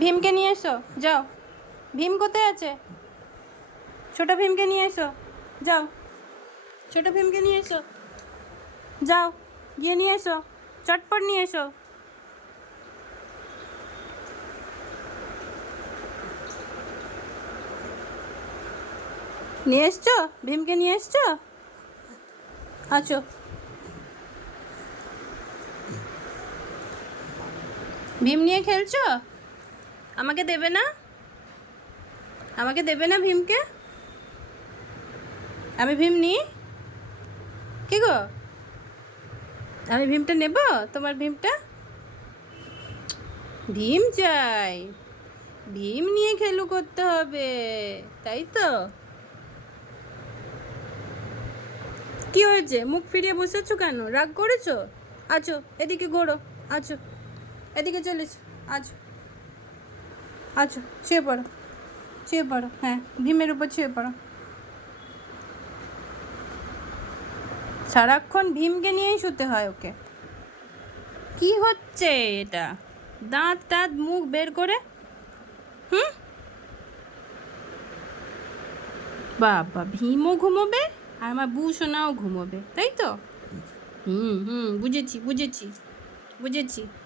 ভীমকে নিয়ে এসো, যাও। ভীম কোথায় আছে? ছোট ভীমকে নিয়ে এসো, যাও। ছোট ভীমকে নিয়ে এসো, যাও, গিয়ে নিয়ে এসো, চটপট নিয়ে এসো। নিয়ে এসছো? ভীমকে নিয়ে এসছো? আছো। ভীম নিয়ে খেলছো? আমাকে দেবে না? আমাকে দেবে না ভীমকে? আমি ভীম নিই? কি গো, আমি ভীমটা নেব? তোমার ভীমটা? ভীম চাই, ভীম নিয়ে খেলু করতে হবে, তাই তো? কি হয়েছে, মুখ ফিরিয়ে বসেছো কেন? রাগ করেছো? আছো, এদিকে ঘোরো, আছো, এদিকে চলেছ, আছো, আছো, শুয়ে পড়ো, শুয়ে পড়ো, হ্যাঁ, ভীমের উপর শুয়ে পড়ো। সারাক্ষণ ভীমকে নিয়েই শুতে হয় ওকে। কি হচ্ছে এটা? দাঁত টাত মুখ বের করে, হুম? বাবা, ভীমও ঘুমোবে আর আমার বুসোনাও ঘুমোবে, তাই তো? হুম হুম, বুঝেছি বুঝেছি বুঝেছি।